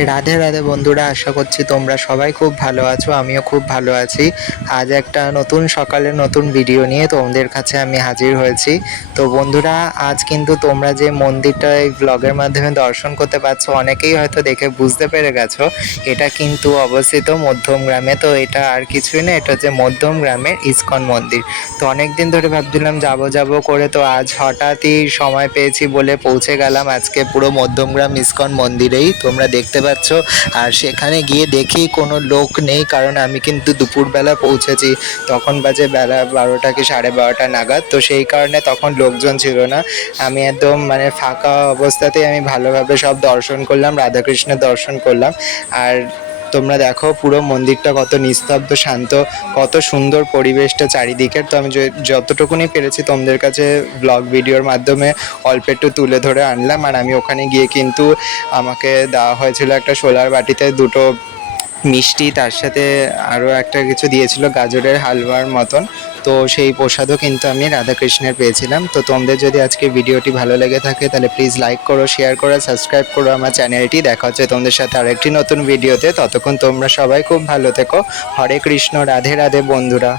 রাধে রাধে বন্ধুরা, আশা করছি তোমরা সবাই খুব ভালো আছো, আমিও খুব ভালো আছি। আজ একটা নতুন সকালে নতুন ভিডিও নিয়ে তোমাদের কাছে আমি হাজির হয়েছি। তো বন্ধুরা, আজ কিন্তু তোমরা যে মন্দিরটা এই ব্লগের মাধ্যমে দর্শন করতে পারছ, অনেকেই হয়তো দেখে বুঝতে পেরে গেছো, এটা কিন্তু অবস্থিত মধ্যম গ্রামে। তো এটা আর কিছুই না, এটা হচ্ছে মধ্যম গ্রামের ইস্কন মন্দির। তো অনেক দিন ধরে ভাবছিলাম যাব যাব করে, তো আজ হঠাৎই সময় পেয়েছি বলে পৌঁছে গেলাম আজকে পুরো মধ্যমগ্রাম ইস্কন মন্দিরেই। তোমরা দেখতে পাচ্ছ। আর সেখানে গিয়ে দেখি কোনো লোক নেই, কারণ আমি কিন্তু দুপুরবেলা পৌঁছেছি। তখন বাজে বেলা বারোটা কি সাড়ে বারোটা নাগাদ, তো সেই কারণে তখন লোকজন ছিল না। আমি একদম মানে ফাঁকা অবস্থাতেই আমি ভালোভাবে সব দর্শন করলাম, রাধাকৃষ্ণের দর্শন করলাম। আর তোমরা দেখো পুরো মন্দিরটা কত নিস্তব্ধ, শান্ত, কত সুন্দর পরিবেশটা চারিদিকের তো আমি যতটুকুনি পেরেছি তোমাদের কাছে ব্লগ ভিডিওর মাধ্যমে, অল্প একটু তুলে ধরে আনলাম। আর আমি ওখানে গিয়ে কিন্তু আমাকে দেওয়া হয়েছিল একটা সোলার বাটিতে দুটো মিষ্টি, তার সাথে আরও একটা কিছু দিয়েছিল, গাজরের হালুয়ার মতন। তো সেই প্রসাদও কিন্তু আমি রাধাকৃষ্ণের পেয়েছিলাম তো তোমাদের যদি আজকে ভিডিওটি ভালো লেগে থাকে তাহলে প্লিজ লাইক করো শেয়ার করো সাবস্ক্রাইব করো আমার চ্যানেলটি দেখা হচ্ছে তোমাদের সাথে আরেকটি নতুন ভিডিওতে ততক্ষণ তোমরা সবাই খুব ভালো থেকো হরে কৃষ্ণ রাধে রাধে বন্ধুরা